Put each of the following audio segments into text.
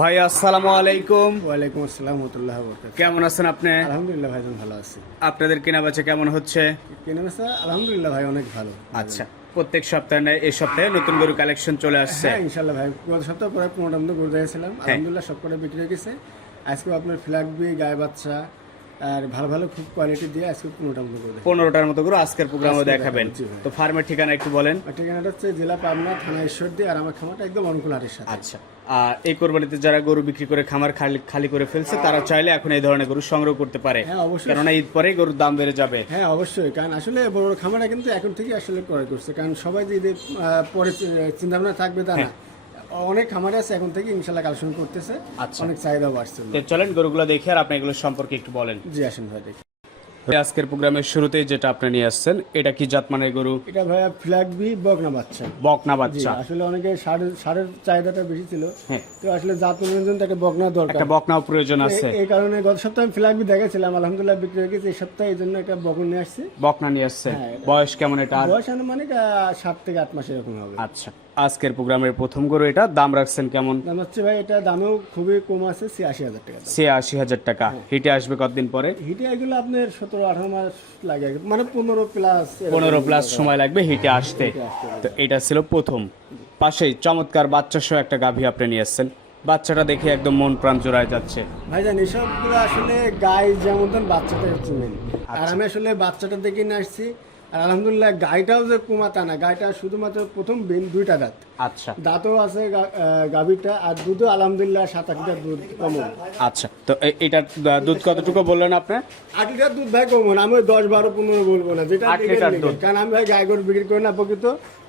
ভাই আসসালামু আলাইকুম। ওয়ালাইকুম আসসালাম রহমতুল্লাহ কেমন আছেন আপনি? আলহামদুলিল্লাহ ভাই ভালো আছি। আপনাদের কেনা বেচা কেমন হচ্ছে? কেনা বেচা আলহামদুলিল্লাহ ভাই অনেক ভালো। আচ্ছা প্রত্যেক সপ্তাহে এই সপ্তাহে নতুন গরু কালেকশন চলে আসছে। হ্যাঁ ইনশাল্লাহ ভাই গত সপ্তাহ পরে পনেরো গরু দিয়েছিলাম আলহামদুলিল্লাহ সব করে বিক্রি হয়ে গেছে। আজকে আপনার ফ্ল্যাগবি গায়ে বাচ্চা আর ভালো ভালো খুব কোয়ালিটি দিয়ে আজকে পনেরোটা মতো করে পনেরোটার মতো গরু আজকের প্রোগ্রামে দেখাবেন। তো ফার্মের ঠিকানা একটু বলেন। ঠিকানাটা হচ্ছে জেলা পাবনা থানা ঈশ্বরদী আর আমার খামারটা একদম অনুকূল হাটের সাথে। আচ্ছা। আর এই কোরবানিতে যারা গরু বিক্রি করে খামার খালি খালি করে ফেলছে তারা চাইলে এখন এই ধরনের গরু সংগ্রহ করতে পারে। হ্যাঁ অবশ্যই। কেননা ঈদ পরেই গরুর দাম বেড়ে যাবে। হ্যাঁ অবশ্যই। কারণ আসলে বড় বড় খামারটা কিন্তু এখন থেকে আসলে ক্রয় করছে। কারণ সবাই যে ঈদের, পরে চিন্তা ভাবনা থাকবে তা না। অনেক খামারে আছে এখন থেকে ইনশাল্লাহ কালেকশন করতেছে। আচ্ছা। অনেক চাহিদা বাড়ছে। চলেন গরুগুলো দেখে আর আপনি এগুলো সম্পর্কে একটু বলেন। জি আসেন ভাই দেখি। আজকের প্রোগ্রামের শুরুতেই যেটা আপনি নিয়ে আসছেন এটা কি জাতমানের গরু? এটা ভাইয়া ফ্ল্যাগ বি বকনা বাচ্চা। বকনা বাচ্চা। আসলে অনেকে সারের সারের চাহিদাটা বেশি ছিল। হ্যাঁ। তো আসলে জাত উন্নয়নের জন্য একটা বকনা দরকার। একটা বকনাও প্রয়োজন আছে। এই- কারণে গত সপ্তাহে আমি ফ্ল্যাগ বি দেখেছিলাম আলহামদুলিল্লাহ বিক্রি হয়ে গেছে। এই সপ্তাহে এই জন্য একটা বকন নিয়ে আসছি। বকনা নিয়ে আসছে হ্যাঁ, বয়স কেমন এটা? বয়স আনুমানিক আহ, সাত থেকে আট মাস এরকম হবে। আচ্ছা। আজকের প্রোগ্রামের প্রথম গরু এটা। দাম রাখছেন কেমন? দাম হচ্ছে ভাই এটা দামেও খুবই কম আছে ছিয়াশি হাজার টাকা আশি হাজার টাকা। হিটে আসবে কতদিন পরে? হিটে এগুলো আপনার সতেরো আঠারো মাস লাগে। মানে পনেরো প্লাস পনেরো প্লাস সময় লাগবে হিটে আসতে। তো এটা ছিল প্রথম। পাশেই চমৎকার বাচ্চা সহ একটা গাভী আপনি নিয়ে এসছেন। বাচ্চাটা দেখে একদম মন প্রাণ জোড়ায় যাচ্ছে। ভাইজান এসবগুলো আসলে গাই যেমন বাচ্চাটা চিনেন আচ্ছা। আর আমি আসলে বাচ্চাটা দেখে নিয়ে আসছি। আর আলহামদুলিল্লাহ গাইটাও যে কুমা তা না গাইটা শুধুমাত্র প্রথম বিন দুইটা দাঁত। আচ্ছা। দাঁতও আছে গা- আহ, গাভীটা আর দুধও আলহামদুলিল্লাহ সাত আট লিটার দুধ কমন আচ্ছা তো এ- এটার দুধ কতটুকু বললেন আপনি? আট লিটার দুধ ভাই কমন আমি দশ বারো পনেরো বলব না যেটা আট লিটার দুধ। কারণ আমি ভাই গাই গরু বিক্রি করি না প্রকৃত।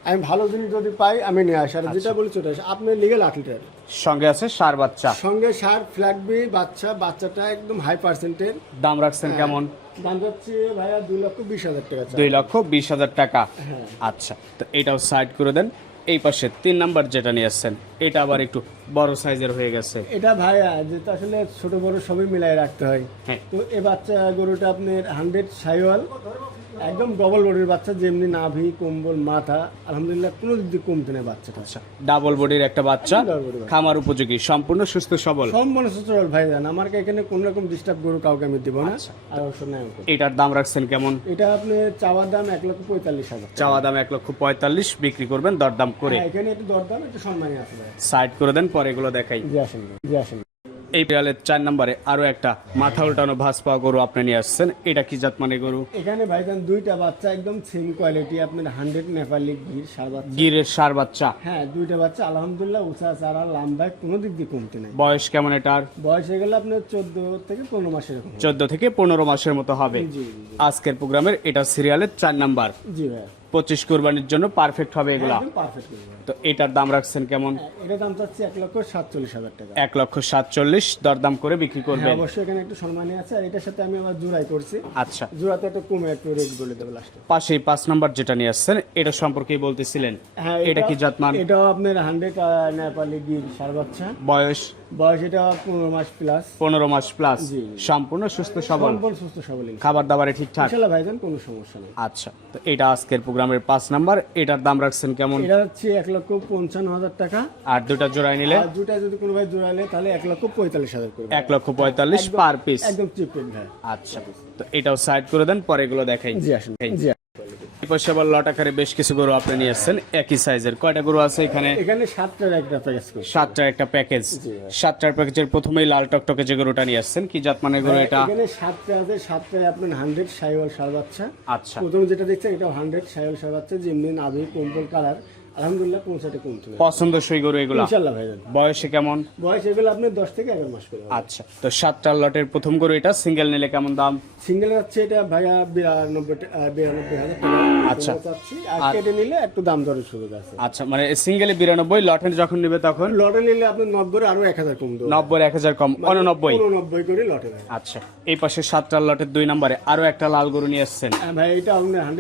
আমি ভালো জিনিস যদি পাই আমি নিয়ে আসি। আর যেটা বলি চলে আসি আপনি লিগেল আট লিটার। সঙ্গে আছে সার বাচ্চা? সঙ্গে সার ফ্ল্যাগবি বাচ্চা বাচ্চাটা একদম হাই পার্সেন্টের দাম রাখছেন কেমন? দাম যাচ্ছে ভাইয়া দুই লক্ষ বিশ হাজার টাকা দুই লক্ষ বিশ হাজার টাকা। হ্যাঁ। আচ্ছা তো এটাও সাইড করে দেন। এই পাশে তিন নাম্বার যেটা নিয়ে আসছেন এটা আবার একটু বড় সাইজের হয়ে গেছে। এটা ভাইয়া যেটা আসলে ছোট বড় সবই মিলাই রাখতে হয়। হ্যাঁ। তো এই বাচ্চা গরুটা আপনার হান্ড্রেড সাইওয়াল। একদম ডবল বডির বাচ্চা যেমনি নাভি কম্বল মাথা আলহামদুলিল্লাহ কোনো দিক দিয়ে কমতে নেই বাচ্চাটা। আচ্ছা ডাবল বডির একটা বাচ্চা। খামার উপযোগী সম্পূর্ণ সুস্থ সবল। সম্পূর্ণ সচল ভাই জান আমার এখানে কোন রকম ডিস্টার্ব গরু কাউকে আমি দিব না? আচ্ছা। আর ওকে। এটার দাম রাখছেন কেমন? এটা আপনি চাওয়ার দাম এক লক্ষ পঁয়তাল্লিশ হাজার চাওয়া দাম এক লক্ষ পঁয়তাল্লিশ বিক্রি করবেন দরদাম করে। হ্যাঁ, এখানে একটু দরদাম একটু সম্মানী আছে ভাই। সাইড করে দেন পরে এগুলো দেখাই। জি আসেন জি আসেন। এই পেয়ালের চার নম্বরে আরও একটা মাথা উল্টানো ভাস পাওয়া গরু আপনি নিয়ে আসছেন। এটা কি জাত মানে গরু? এখানে ভাইজান দুইটা বাচ্চা একদম সেম কোয়ালিটি আপনার হান্ড্রেড নেপালি গির সার বাচ্চা। গিরের সার বাচ্চা? হ্যাঁ দুইটা বাচ্চা আলহামদুলিল্লাহ উঁচা চারা লাম্বায় কোনো দিক দিয়ে কমতে নেই। বয়স কেমন এটার? বয়স হয়ে গেলে আপনার চোদ্দ থেকে পনেরো মাসের চোদ্দ থেকে পনেরো মাসের মতো হবে। আজকের প্রোগ্রামের এটা সিরিয়ালের চার নাম্বার। জি ভাই পঁচিশ কোরবানির জন্য পারফেক্ট হবে এগুলা। পারফেক্ট তো এটার দাম রাখছেন কেমন? এটা দাম চাচ্ছি এক লক্ষ সাতচল্লিশ হাজার টাকা। এক লক্ষ সাতচল্লিশ দরদাম করে বিক্রি হ্যাঁ করবেন। অবশ্যই এখানে একটু সম্মানী আছে আর এটার সাথে আমি আবার জোড়াই করছি। আচ্ছা। জোড়াতে একটু কমে একটু রেট বলে দেবো লাস্টে পাশেই পাঁচ নাম্বার যেটা নিয়ে আসছেন এটা সম্পর্কেই বলতেছিলেন। হ্যাঁ এটা কি জাতমান? এটাও আপনার হান্ড্রেড নেপালি গির সার বাচ্চা। বয়স? বয়স এটা পনেরো মাস প্লাস পনেরো মাস প্লাস। সম্পূর্ণ সুস্থ সবল। সুস্থ সবল খাবার দাবারে ঠিকঠাক? ভাইজান কোনো সমস্যা নেই। আচ্ছা তো এটা আজকের প্রোগ্রামের পাঁচ নাম্বার এটার দাম রাখছেন কেমন? এটা হচ্ছে এক লক্ষ পঞ্চান্ন হাজার টাকা। আর দুটা জোড়ায় নিলে? আর দুটা যদি কোনো ভাই জোড়ালে তাহলে এক লক্ষ পঁয়তাল্লিশ হাজার করে এক লক্ষ পঁয়তাল্লিশ পার পিস একদম চিপ আচ্ছা তো এটাও সাইড করে দেন পরে এগুলো দেখাই। জি আসেন। জি পাশে আবার লট আকারে বেশ কিছু গরু আপনি নিয়ে আসছেন। একই সাইজের কয়টা গরু আছে এখানে? এখানে সাতটার একটা প্যাকেজ সাতটার একটা প্যাকেজ সাতটার প্যাকেজের প্রথমেই লাল টকটকে যে গরুটা নিয়ে আসছেন কি জাত মানে গরু এটা? এখানে সাতটা আছে সাতটায় আপনার হান্ড্রেড সাইওয়াল সার বাচ্চা। আচ্ছা। প্রথম যেটা দেখছেন এটা হান্ড্রেড সাইওয়াল সার বাচ্চা যেমনি নাভি কম্বল কালার। আলহামদুলিল্লাহ পৌঁছাতে কমতে পছন্দসই গরু এগুলা? ইনশাল্লাহ ভাইজান বয়সে কেমন? বয়স এগুলো আপনার দশ থেকে এগারো মাস করে আচ্ছা তো লটের প্রথম গরু এটা সিঙ্গেল নিলে কেমন দাম? সিঙ্গেল যাচ্ছে এটা ভাইয়া বিরানব্বই টা- আহ, বিরানব্বই হাজার টাকা। আচ্ছা। আর কেটে নিলে একটু দাম দরের সুযোগ আছে। আচ্ছা মানে সিঙ্গেলে লটে যখন নিবে তখন? লটে নিলে আপনার নব্বই আরও এক হাজার কম দেবো নব্বই এক হাজার কম উননব্বই। উননব্বই করে লটে আচ্ছা এই পাশে সাতটার লটের দুই নম্বরে আরও একটা লাল গরু নিয়ে এসছেন। হ্যাঁ, ভাই এটা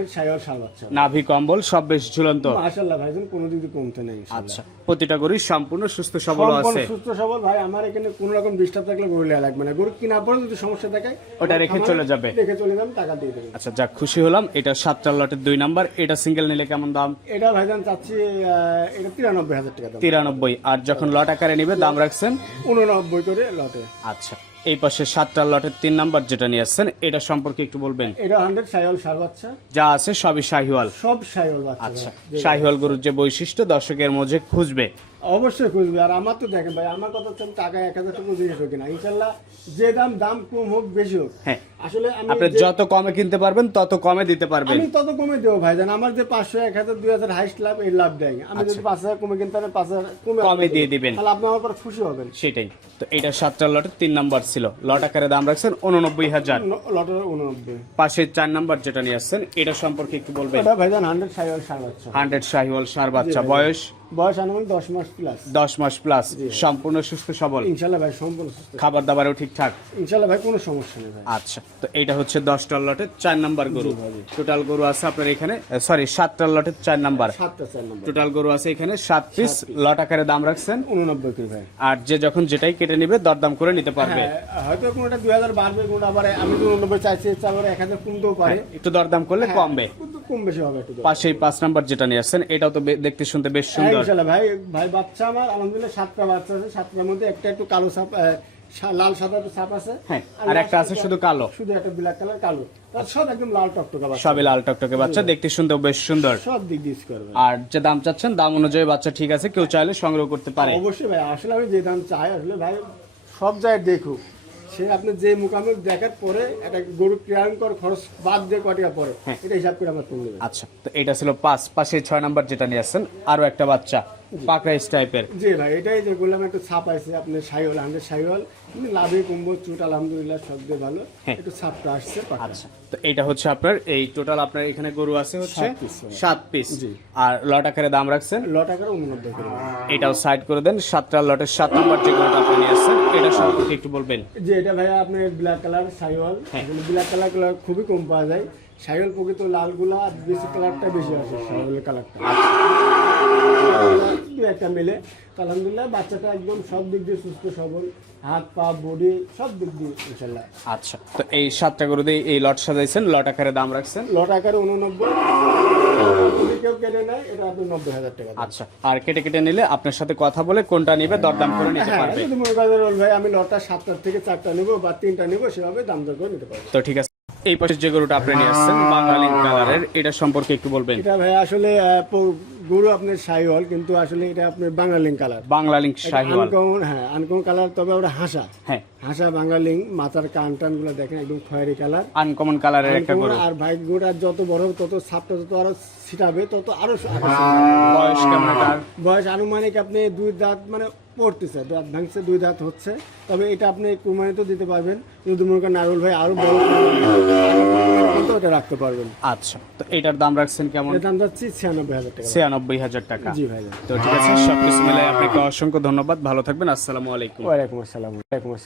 সাইওয়াল সার বাচ্চা। নাভি কম্বল সব বেশ ঝুলন্ত। মাশাল্লাহ ভাইজান কোনো দিক কমতে নেই আচ্ছা প্রতিটা গরুই সম্পূর্ণ সুস্থ সবল আছে। সুস্থ সবল। ভাই আমার এখানে কোনো রকম ডিস্টার্ব থাকলে গরু লেয়া লাগবে না। গরু কেনার পরে যদি সমস্যা থাকে ওটা রেখে চলে যাবে। রেখে চলে যাবেন টাকা দিয়ে দেবেন আচ্ছা যাক খুশি হলাম। এটা সাতটা লটের দুই নাম্বার। এটা সিঙ্গেল নিলে কেমন দাম? এটা ভাইজান চাচ্ছি এটা তিরানব্বই হাজার টাকা দাম। তিরানব্বই। আর যখন লট আকারে নিবে দাম রাখছেন? উননব্বই করে লটে। আচ্ছা। এই পাশে সাতটা লটের তিন নাম্বার যেটা নিয়ে আসছেন এটা সম্পর্কে একটু বলবেন? এটা হান্ড্রেড শাহিওয়াল সার বাচ্চা। যা আছে সবই শাহিওয়াল। সব শাহিওয়াল বাচ্চা। আচ্ছা। শাহিওয়াল গরুর যে বৈশিষ্ট্য দর্শকের মধ্যে খুঁজবে। অবশ্যই খুঁজবে। আর আমার তো দেখেন ভাই আমার কথা হচ্ছে টাকা এক হাজার টাকা জিনিস হোক কিনা। ইনশাল্লাহ যে দাম দাম কম হোক বেশি হোক। হ্যাঁ। আসলে আপনি যত কমে কিনতে পারবেন তত কমে দিতে পারবেন। আমি তত কমে দেবো ভাই। জান আমার যে পাঁচশো এক হাজার দুই হাজার হাইস্ট লাভ এই লাভ দেয় আমি যদি পাঁচ হাজার কমে কিনতে পারেন পাঁচ হাজার কমে আচ্ছা। কমে দিয়ে দিবেন। তাহলে আপনি আমার পর খুশি হবেন। সেটাই। তো এটা সাতটা লটের তিন নাম্বার ছিল। লট আকারে দাম রাখছেন উননব্বই হাজার। লটের উননব্বই। পাশে চার নাম্বার যেটা নিয়ে আসছেন এটা সম্পর্কে একটু বলবেন? এটা ভাই জান হান্ড্রেড সাইল সার বাচ্চা। হান্ড্রেড শাহিওয়াল সার বাচ্চা। বয়স? বয়স আনুমানিক দশ মাস প্লাস দশ মাস প্লাস সম্পূর্ণ সুস্থ সবল? ইনশাল্লাহ ভাই সম্পূর্ণ সুস্থ। খাবার দাবারও ঠিকঠাক? ইনশাল্লাহ ভাই কোনো সমস্যা নেই ভাই। আচ্ছা তো এইটা হচ্ছে দশটা লটের চার নাম্বার গরু। টোটাল গরু আছে আপনার এখানে সরি সাতটা লটের চার নাম্বার। সাতটা চার নম্বর। টোটাল গরু আছে এখানে সাত পিস লট আকারে দাম রাখছেন? উননব্বই করে ভাই। আর যে যখন যেটাই কেটে নিবে দরদাম করে নিতে পারবে। হ্যাঁ, হয়তো কোনোটা দুই হাজার বাড়বে কোনোটা আবার আমি তো উননব্বই চাইছি আবার এক হাজার কমতেও পারে। একটু দরদাম করলে কমবে। কিন্তু কম বেশি হবে পাশেই পাঁচ নাম্বার যেটা নিয়ে আসছেন এটাও তো দেখতে শুনতে বেশ হ্যাঁ, সুন্দর। ইনশাল্লাহ ভাই ভাই বাচ্চা আমার আলহামদুলিল্লাহ সাতটা বাচ্চা আছে সাতটার মধ্যে একটা একটু কালো সাপ লাল সাদা সাপ আছে। হ্যাঁ আর একটা আছে শুধু কালো। শুধু একটা ব্ল্যাক কালার কালো। সব একদম লাল টকটকা বাচ্চা। সবই লাল টকটকে বাচ্চা দেখতে শুনতেও বেশ সুন্দর। সব দিক দিয়ে করবে। আর যে দাম চাচ্ছেন দাম অনুযায়ী বাচ্চা ঠিক আছে কেউ চাইলে সংগ্রহ করতে পারে। অবশ্যই ভাই আসলে আমি যে দাম চাই আসলে ভাই সব জায়গায় দেখুক। সে আপনি যে মোকামে দেখার পরে একটা গরু ক্রিয়াঙ্কর খরচ বাদ দিয়ে কয় টাকা পরে এটা হিসাব করে আমার তুলে আচ্ছা তো এটা ছিল পাঁচ পাশে ছয় নাম্বার যেটা নিয়ে আসছেন আরও একটা বাচ্চা। পাকড়াইস টাইপের। জি ভাই এটাই যে বললাম একটু ছাপ আছে আপনার সাইওয়াল হান্ড্রেড সাইওয়াল লাভে কুম্ভ চুট আলহামদুলিল্লাহ সব দিয়ে ভালো। হ্যাঁ। একটু ছাপটা আসছে আচ্ছা তো এটা হচ্ছে আপনার এই টোটাল আপনার এখানে গরু আছে হচ্ছে সাত। পিস। আর লট আকারে দাম রাখছেন? ল টাকার উননব্বই করে। এটাও সাইড করে দেন সাতটা লটের সাত নাম্বার যে গরুটা আপনি নিয়ে আসছেন এটা সম্পর্কে একটু বলবেন। যে এটা ভাইয়া আপনার ব্ল্যাক কালার সাইওয়াল হ্যাঁ। ব্ল্যাক কালার খুবই কম পাওয়া যায়। সাইওয়াল প্রকৃত লালগুলা বেশি কালারটা বেশি আসে সাইওয়ালের কালারটা দু একটা মিলে। আলহামদুলিল্লাহ বাচ্চাটা একদম সব দিক দিয়ে সুস্থ সবল। হাত পা বডি সব দিক দিয়ে ইনশাল্লাহ আচ্ছা তো এই সাতটা গরু দিয়ে এই লট সাজাইছেন লট আকারে দাম রাখছেন? লট আকারে উননব্বই। কেউ কেটে নেয় এটা আপনি নব্বই হাজার টাকা আচ্ছা আর কেটে কেটে নিলে আপনার সাথে কথা বলে কোনটা নিবে দরদাম করে নিতে হ্যাঁ পারবে। যদি মনে করেন ভাই আমি লটটা সাতটার থেকে চারটা নেব বা তিনটা নেব সেভাবে দাম দর করে নিতে পারব। তো ঠিক আছে এই পাশে যে গরুটা আপনি নিয়ে আসছেন বাঙালি কালারের এটা সম্পর্কে একটু বলবেন। এটা ভাই আসলে গরু আপনার সাইওয়াল কিন্তু আসলে এটা আপনার বাঙালিং কালার। বাংলা লিঙ্ক শাহিওয়াল আনকমন হ্যাঁ আনকমন কালার তবে ওটা হাসা। হ্যাঁ। হাসা বাঙালিং মাথার কান টানগুলো দেখেন একদম খয়েরি কালার। আনকমন কালারের একটা গরু। আর ভাই গোটা যত বড় তত সাপটা যত আরও ছিটাবে তত আরও বয়স কেমন এটার বয়স আনুমানিক আপনি দুই দাঁত মানে পড়তেছে দাঁত ভাঙছে দুই দাঁত হচ্ছে। তবে এটা আপনি কুরবানিতে দিতে পারবেন। যদি মনে করেন নারুল ভাই আরও বড় ওটা রাখতে পারবেন। আচ্ছা তো এটার দাম রাখছেন কেমন? এর দাম যাচ্ছে ছিয়ানব্বই হাজার টাকা। ছিয়ানব্বই হাজার টাকা। জি ভাই তো ঠিক আছে সবকিছু মিলে আপনাকে অসংখ্য ধন্যবাদ। ভালো থাকবেন আসসালামু আলাইকুম। ওয়ালাইকুম আসসালাম ওয়ালাইকুম আসসালাম।